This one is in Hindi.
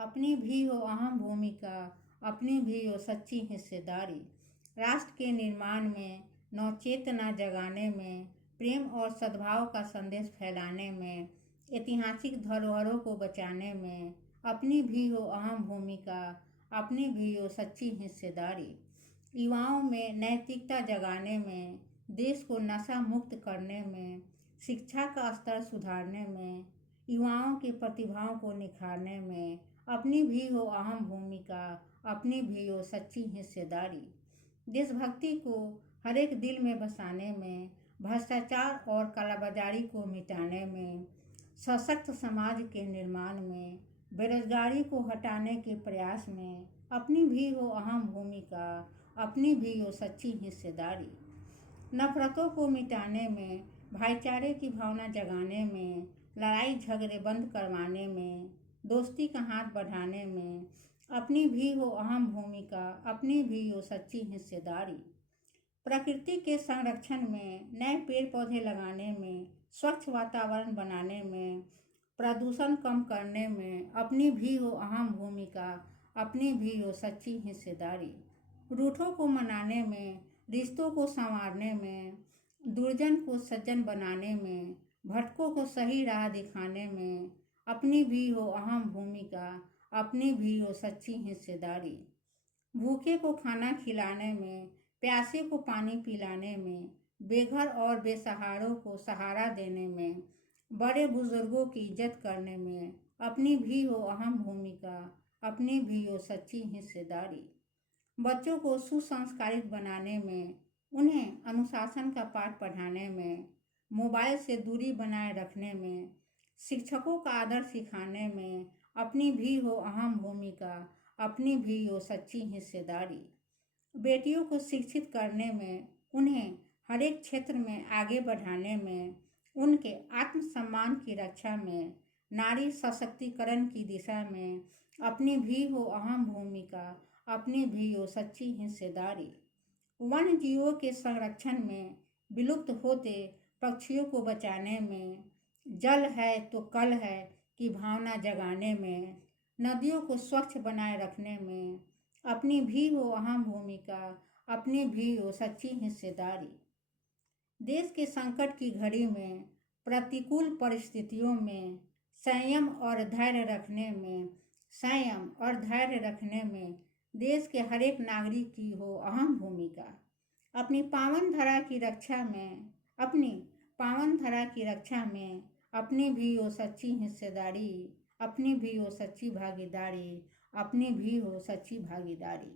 अपनी भी हो अहम भूमिका, अपनी भी हो सच्ची हिस्सेदारी। राष्ट्र के निर्माण में, नवचेतना जगाने में, प्रेम और सद्भाव का संदेश फैलाने में, ऐतिहासिक धरोहरों को बचाने में अपनी भी हो अहम भूमिका, अपनी भी हो सच्ची हिस्सेदारी। युवाओं में नैतिकता जगाने में, देश को नशा मुक्त करने में, शिक्षा का स्तर सुधारने में, युवाओं की प्रतिभाओं को निखारने में अपनी भी हो अहम भूमिका, अपनी भी हो सच्ची हिस्सेदारी। देशभक्ति को हर एक दिल में बसाने में, भ्रष्टाचार और कालाबाजारी को मिटाने में, सशक्त समाज के निर्माण में, बेरोजगारी को हटाने के प्रयास में अपनी भी हो अहम भूमिका, अपनी भी हो सच्ची हिस्सेदारी। नफरतों को मिटाने में, भाईचारे की भावना जगाने में, लड़ाई झगड़े बंद करवाने में, दोस्ती का हाथ बढ़ाने में अपनी भी हो अहम भूमिका, अपनी भी हो सच्ची हिस्सेदारी। प्रकृति के संरक्षण में, नए पेड़ पौधे लगाने में, स्वच्छ वातावरण बनाने में, प्रदूषण कम करने में अपनी भी हो अहम भूमिका, अपनी भी हो सच्ची हिस्सेदारी। रूठों को मनाने में, रिश्तों को संवारने में, दुर्जन को सज्जन बनाने में, भटकों को सही राह दिखाने में अपनी भी हो अहम भूमिका, अपनी भी हो सच्ची हिस्सेदारी। भूखे को खाना खिलाने में, प्यासे को पानी पिलाने में, बेघर और बेसहारों को सहारा देने में, बड़े बुजुर्गों की इज्जत करने में अपनी भी हो अहम भूमिका, अपनी भी हो सच्ची हिस्सेदारी। बच्चों को सुसंस्कारित बनाने में, उन्हें अनुशासन का पाठ पढ़ाने में, मोबाइल से दूरी बनाए रखने में, शिक्षकों का आदर सिखाने में अपनी भी हो अहम भूमिका, अपनी भी हो सच्ची हिस्सेदारी। बेटियों को शिक्षित करने में, उन्हें हर एक क्षेत्र में आगे बढ़ाने में, उनके आत्मसम्मान की रक्षा में, नारी सशक्तिकरण की दिशा में अपनी भी हो अहम भूमिका, अपनी भी हो सच्ची हिस्सेदारी। वन्य जीवों के संरक्षण में, विलुप्त होते पक्षियों को बचाने में, जल है तो कल है की भावना जगाने में, नदियों को स्वच्छ बनाए रखने में अपनी भी हो अहम भूमिका, अपनी भी हो सच्ची हिस्सेदारी। देश के संकट की घड़ी में, प्रतिकूल परिस्थितियों में संयम और धैर्य रखने में देश के हर एक नागरिक की हो अहम भूमिका। अपनी पावन धरा की रक्षा में अपनी भी हो सच्ची हिस्सेदारी, अपनी भी हो सच्ची भागीदारी, अपनी भी हो सच्ची भागीदारी।